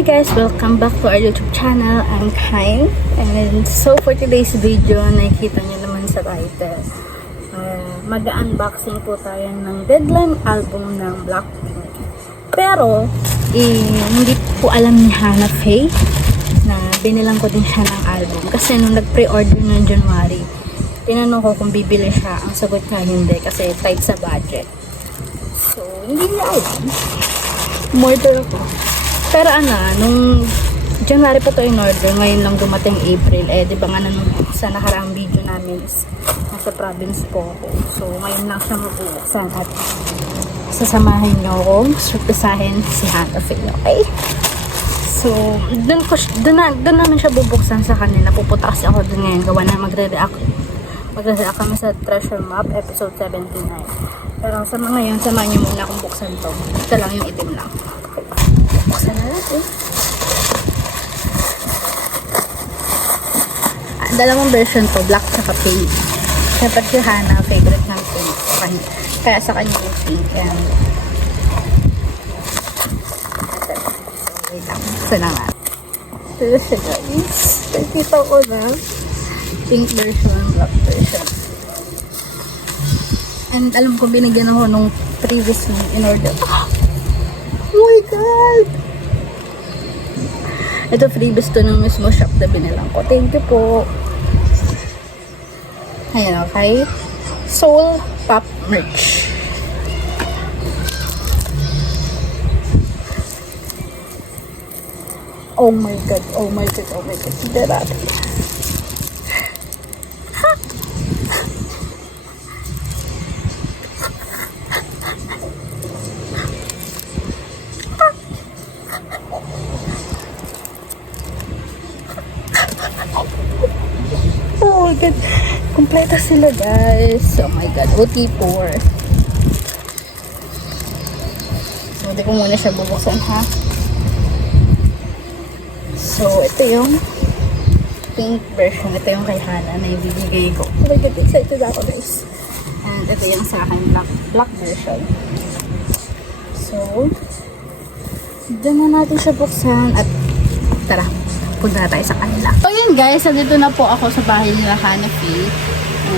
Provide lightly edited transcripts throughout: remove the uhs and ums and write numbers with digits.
Hi guys! Welcome back to our YouTube channel. I'm Kind. And so for today's video, nakikita nyo naman sa title. Mag-unboxing po tayo ng Deadline album ng Blackpink. Pero, hindi po alam ni Hana Faye na binilang ko din siya ng album. Kasi nung nag-pre-order ng January, tinanong ko kung bibili siya. Ang sagot niya hindi kasi tight sa budget. So, hindi niya alam. Umorder ako. Pero nung January pa to in order, ngayon lang dumating April. Di ba nga sa nakaraang video namin is nasa province po ako. So, ngayon lang siya mabuksan at sasamahin niyo ako, surprisahin si Hana Faye, okay? So, doon namin siya bubuksan sa kanila. Pupunta kasi ako doon ngayon. Gawa na magre-react kami sa Treasure Map, episode 79. Pero sa mga ngayon, samahan niyo muna kung buksan to. Ito lang yung itim lang. Buksan na natin. Dalawang version to, black at pink. Siyempre si Hana, favorite ng pink. Kaya sa kanya yung pink. And wait lang. Buksan na nga. Ito siya guys. Nakikita ko na. Pink version, black version. And alam ko binigyan ako nung previously in order. Oh my God! Ito freebies to ng mismo shop na binilang ko. Thank you po. Ayan, okay? Soul Pop merch. Oh my God, oh my God, oh my God. Hindi natin. Oh my God. Kompleto sila guys. Oh my God. OT4. So, hindi ko muna siya bubuksan ha. So, ito yung pink version. Ito yung kay Hana na ibibigay ko. Oh my God. Excited ako guys. And ito yung sa akin black version. So, dyan na natin siya buksan. At tara. Punta na tayo sa kanila. So yun guys, nandito na po ako sa bahay nila Hana Faye.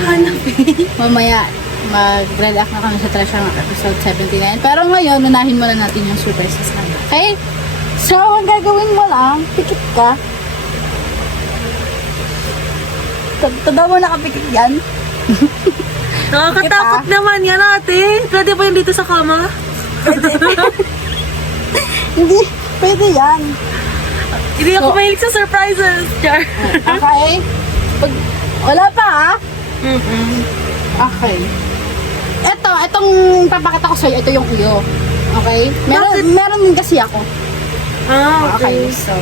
Hana Faye? Mamaya, mag-react na kami sa Treasure Map episode 79. Pero ngayon, unahin muna natin yung surprise sa kanila. Okay? So, ang gagawin mo lang, pikit ka. Tada mo nakapikit yan. Nakakatakot naman yan ate. Pwede ba yun dito sa kama? Hindi, pwede yan. Hindi ako mahilig sa surprises. Char. Okay. Wala pa ha? Okay. Itong papakita ko sa'yo, ito yung iyo. Okay? Meron din kasi ako. Okay. So,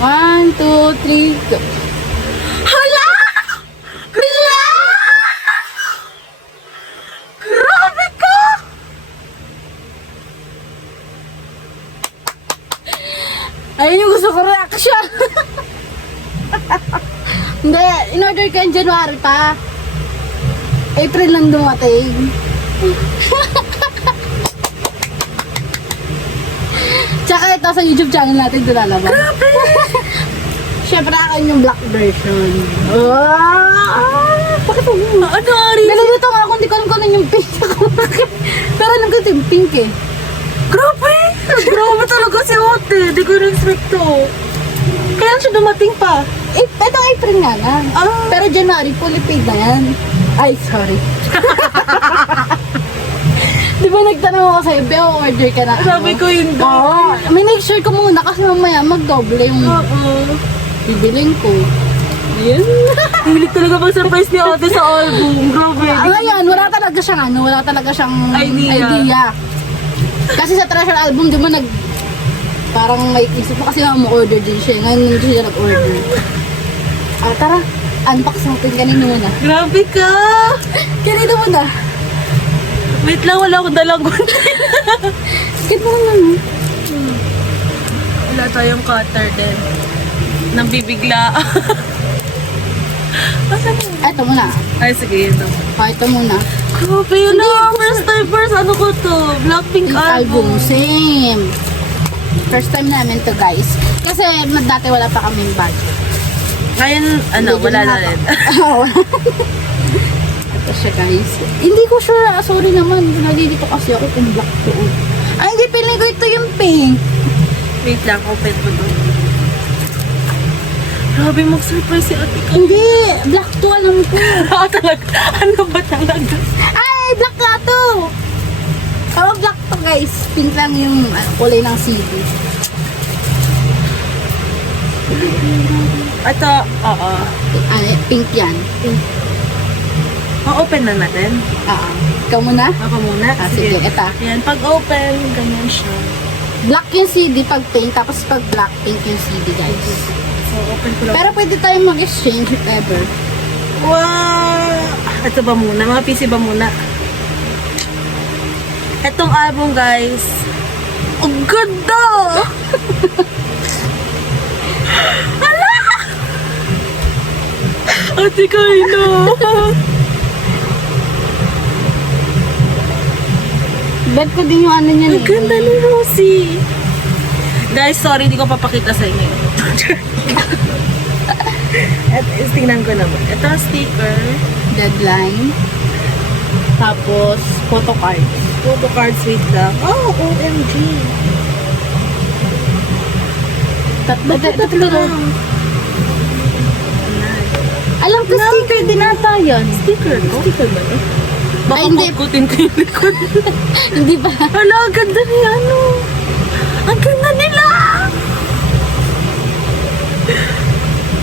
1, 2, 3, go. Hala! Hala! Grabe ka! Ayun yung gusto ko reaction. Hindi, in-order ko yung January pa. April lang dumating. Tsaka ito sa YouTube channel natin ito lalabas. Grabe! Siyempre ako yung black version. Bakit mo? Ano ari? Nalilito nga ako, hindi ko alam kung ano yung pink. Pero alam ko ito yung pink eh. Grabe! Grabe talaga si Ote. Di ko na-expect to. Kailan siya dumating pa? Ito April nga lang. Pero January, fully paid na yan. Ay, sorry. Di ba nagtanong ako sa'yo, Beo, order ka na? Sabi ko hindi. Oo. May make sure ko muna kasi mamaya mag-double yung bibiling ko. Yan. Hilig talaga mag-surprise ni Ote sa album. Grabe. Ngayon, wala talaga siyang idea. Kasi sa Treasure album, di ba parang may isip mo kasi nga mo-order din siya. Ngayon hindi siya nag-order. Tara, unbox natin kanino muna. Grabe ka! Kanino muna? Wait lang, wala akong dalang gunting. Sakit mo lang. Wala tayong cutter din. Nang bibigla. Ito muna. Ay, sige, yun naman. Ito muna. Grabe yun na. First time, ano ko to? Blackpink Pink album. album. Same. First time namin to guys. Kasi dati wala pa kaming budget. Ngayon, wala na rin. Ito siya guys. Hindi ko sure, sorry naman. Nalilito kasi ako kung black to. Ay, hindi, piling ko ito yung pink. Wait lang, open ko to. Grabe, mag-surprise si ate ko. Hindi, black to alam ko. Talaga? Ano ba talaga? Ay, black na to. Oh, black to guys. Pink lang yung kulay ng CD. Ito, oo. Ay, pink yan. O-open na natin. Ikaw muna? Ako muna. Sige, eto. Yan, pag open, ganyan siya. Black yung CD pag pink, tapos pag black, pink yung CD guys. So, open ko lang. Pero pwede tayong mag-exchange if ever. Wow! Ito ba muna? Mga PC ba muna? Etong album, guys. Ang ganda! Hala! Ate Kaino! Bet ko din yung ano niya. Ang ganda ni Rosie! Guys, sorry, hindi ko papakita sa inyo. At tingnan ko naman. Ito ang sticker. Deadline. Tapos, photo cards. Photo cards with the... Oh, OMG! Tatlo lang. Alam ko, sticker din ata yun. Sticker ko? Sticker ba ito? Baka Ay, hindi. kukutin ko yung likod. Hindi ba? Hala, ang ganda ni ano. Ang ganda nila!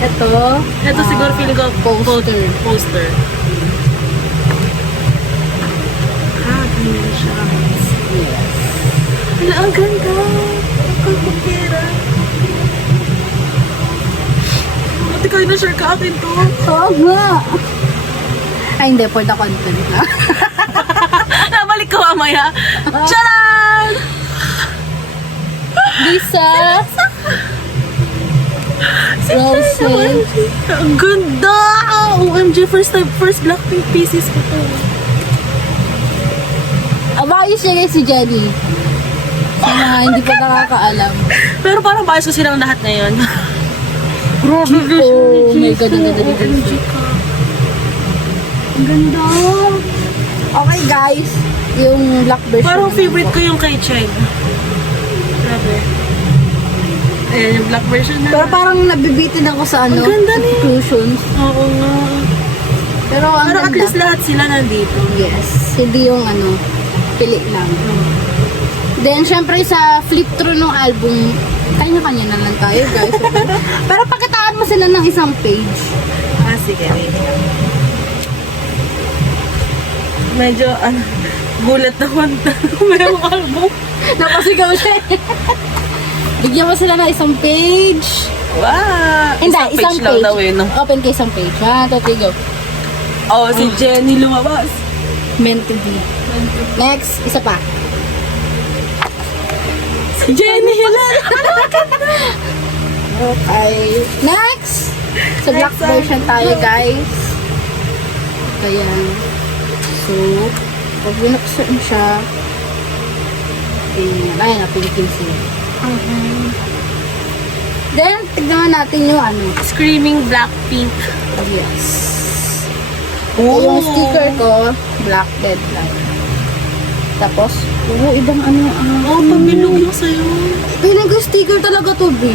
Ito siguro feeling ko poster. Poster. Ganyan siya. Yes. Hala, ang ganda. Ang kupira. Ate kayo na share ka akin to. Oo nga. Ay, hindi. For the content na. Nabalik ko mamaya. Charan! Lisa. Rose. Ang ganda! OMG, first Blackpink pieces ko to. Abayos siya guys si Jenny. Sa mga hindi pa nakakaalam. Pero parang bias ko silang lahat ngayon. Oh my God. OMG ka. Ang ganda. Okay guys. Yung black version. Parang favorite ko yung kay Chen. Grabe. Ayan yung black version na. Pero parang nabibitin ako sa ano. Ang ganda niya. Exclusions. Oo nga. Pero ang Parang at ganda. least lahat sila nandito. Yes. Hindi yung ano. Pili lang. Then, syempre sa flip through ng album, kanya-kanya na lang tayo, guys. Okay? Pero pagkataan mo sila ng isang page. Ah, sige. Wait lang. Medyo, gulat naman. Mayroong album. Napasigaw siya. Bigyan mo sila ng isang page. Wow! Hindi, isang lang page. daw eh, no? Open ka isang page. 1, 2, 3, go. Oh, si Jenny lumabas. Meant to be. Next, isa pa. Si Jenny Hilar! Okay. Next! Sa black Next, version tayo, guys. Kaya, so, pag binuksan siya, ay, napinkin siya. Then, tignan natin yung ano. Screaming Blackpink. Yes. Yung sticker ko, black deadline. Tapos, ibang ano. Oh, pamilog mo sa'yo. Piling ko sticker talaga to, B.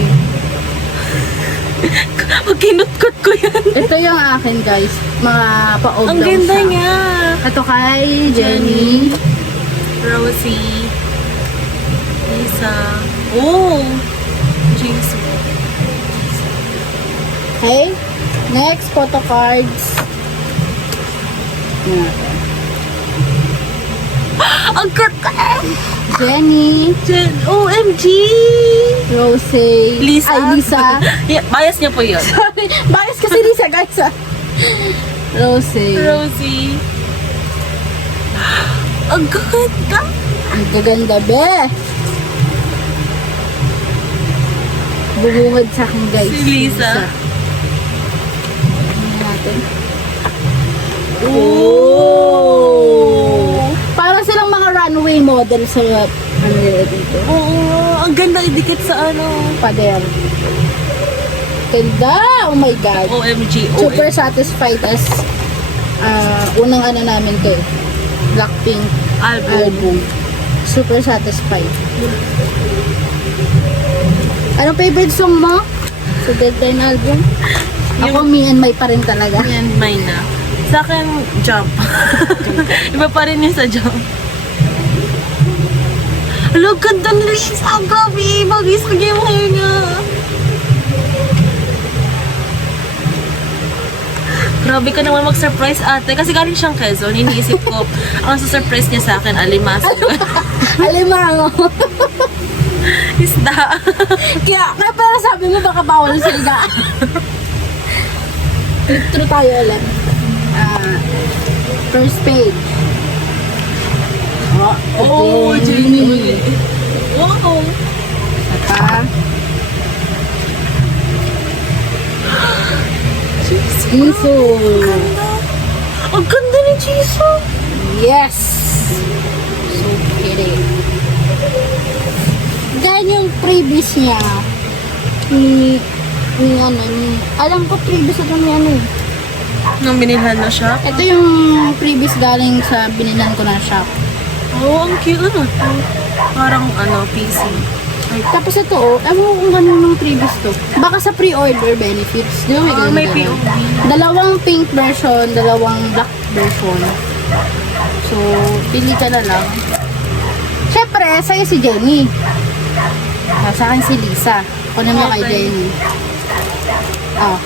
Pag kinutkot ko yan. Ito yung akin, guys. Mga pa-off Ang daw ganda siya. niya. Ito kay Jenny. Rosie. Lisa. Oh! Jisoo. Okay. Next, photo cards. Yan natin. Ang ganda! Jenny. OMG! Rose. Lisa. Ay, Lisa. Yeah, bias niya po yun. Sorry. Bias kasi Lisa, guys. Rose. Rosie. Ang ganda! Ang gaganda, be. Bumungad sa akin, guys. Si Lisa. Tingnan natin. Oh! Para silang mga runway model sa Ano nila dito? Oo, ang ganda idikit sa ano. Pader. Ganda! Oh my God. OMG. Super satisfied as unang ano namin kay Blackpink album. Super satisfied. Anong favorite song mo sa Deadline album? Ako, Me and My pa rin talaga. Yan, mine na. Sa akin, Jump. Iba pa rin yung sa Jump. Hello, ganda ni Lisa. Ang gabi. Bagay sa game hair niya. Grabe ka naman mag-surprise ate. Kasi galing siyang Quezon. Iniisip ko, ang surprise niya sa akin, alimaso. Alimango. Isda. kaya pero sabi mo baka bawal sa iga. Flip through tayo ulit. First page. Oh, Jamie. Wow. Saka. Jisoo. Ang ganda ni Jisoo. Yes! So pretty. Ganyan yung previous niya. Alam ko previous ito ni ano eh. Nung binilhan na siya. Ito yung previous galing sa binilan ko na shop. Oh, ang cute ano to. Parang ano, PC. Tapos ito oh, ewan ko kung ganun yung previous to. Baka sa pre-order benefits. Di ba may ganun May ganun? POV. Dalawang pink version, dalawang black version. So, pili ka na lang. Siyempre, sa'yo si Jenny. Sa akin si Lisa. Ako naman kay Okay. Jenny. Oh.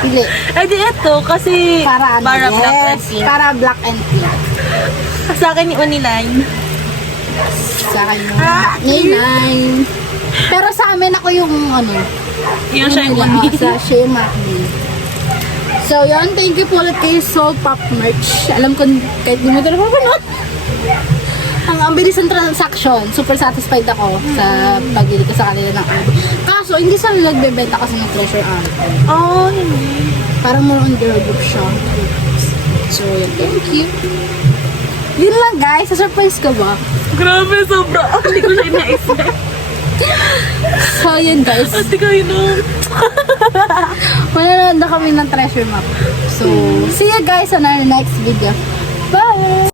Pili. Eh di ito, kasi Para ano? para black and Yes, pink. para black and pink. Sa akin yung Uniline. Sa akin yung Nine. Pero sa amin ako yung ano, Yung siya yung nila, Uniline. sa Shea McNeil. So, yun. Thank you po ulit kay Soul Pop Merch. Alam ko, kahit di mo ito napapanood. Ang bilis ng transaction. Super satisfied ako sa pag-ili ko sa kanila ng album. Kaso, hindi sila nagbebenta kasi ng Treasure album. Oh, hindi. Parang more on girl group siya. So, yun. Thank you. Yun lang, guys. Sa-surprise ka ba? Grabe, sobra. Hindi ko siya ina-expect. So, yun, guys. Ate kayo na. Mananood na kami ng treasure map. So, see you guys on our next video. Bye!